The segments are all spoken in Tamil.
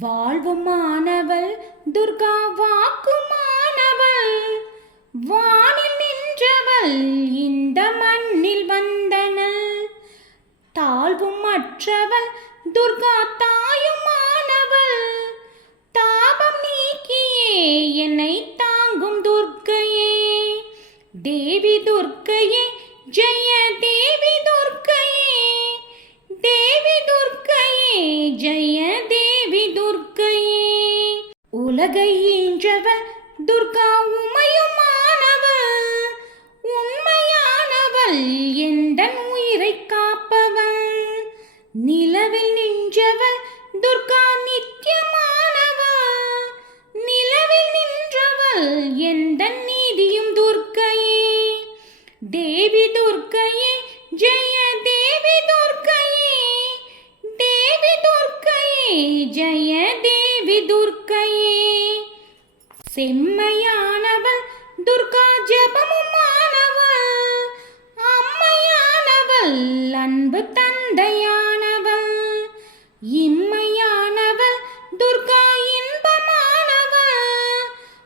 வாழ்வுமானவள் துர்கா வாக்குமானவள். வானில் நின்றவள் இந்த மண்ணில் வந்தனள். தாழ்வும் மற்றவள் துர்கா உலகை ஈன்றவள் துர்கா உமையுமானவ உண்மையானவள் எந்த உயிரை காப்பவள் நிலவில் நின்றவ துர்கா நித்தியமானவ நிலவில் நின்றவள் எந்த நீதியும் துர்க்கையே? தேவி துர்க்கையே செம்மையானவள் துர்கா ஜபமுமானவள் அம்மையானவள் அன்பு தந்தையானவள். இம்மையானவள் துர்கா இன்பமானவள்.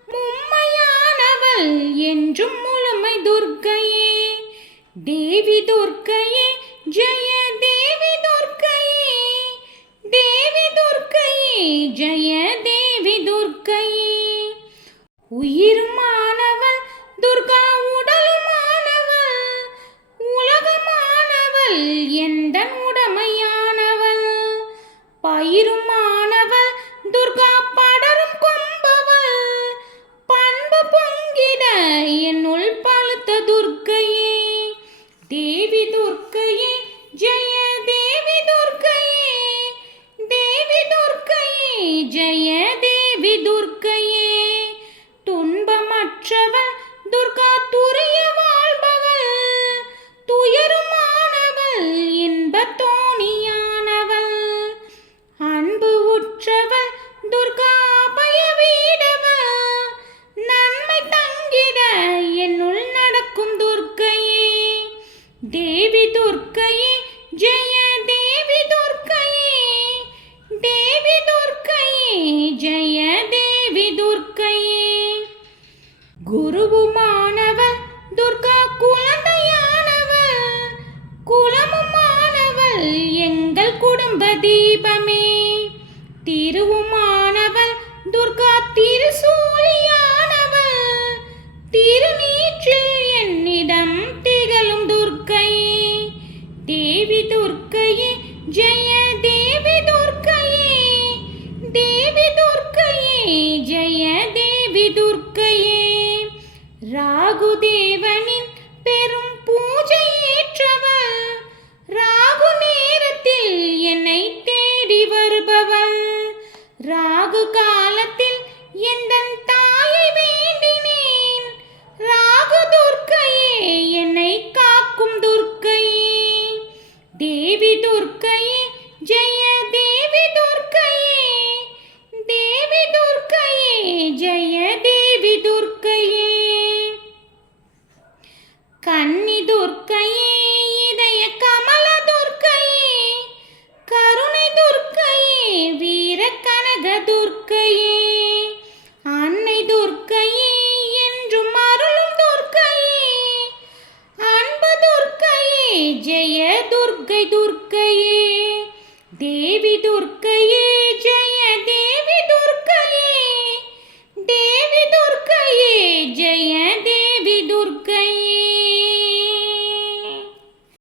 மும்மையானவள் என்றும் முழுமை துர்க்கையே தேவி துர்க்கையே ஜெய உயிருமானவள் துர்கா உடலுமானவள் உலகமானவள் எந்த உடமையானவள்? பயிருமானவள் துர்கா படரும் கொம்பவள் பண்பு பொங்கிட என்னுள் பழுத்த துர்க்கையே. தேவி துர்க்கையே ஜெய தேவி துர்க்கையே. தேவி துர்க்கையே ஜெய தேவி துர்க்கையே பெற்றவள் துர்கா துரிய வாழ்பவள் துயருமானவள் இன்பத் தோணியானவள் அன்பு உற்றவள் துர்கா அபய வீடவள் நன்மை தங்கிட என்னுள் நடக்கும் துர்க்கையே. தேவி துர்க்கையே துர்க்கையே ராகுதேவனின் பெரும் பூஜை ஏற்றவள் ராகு நேரத்தில் என்னை தேடி வருபவள் ராகு காலத்தில் எந்தன் जय दुर्गै दुर्गये देवी दुर्गये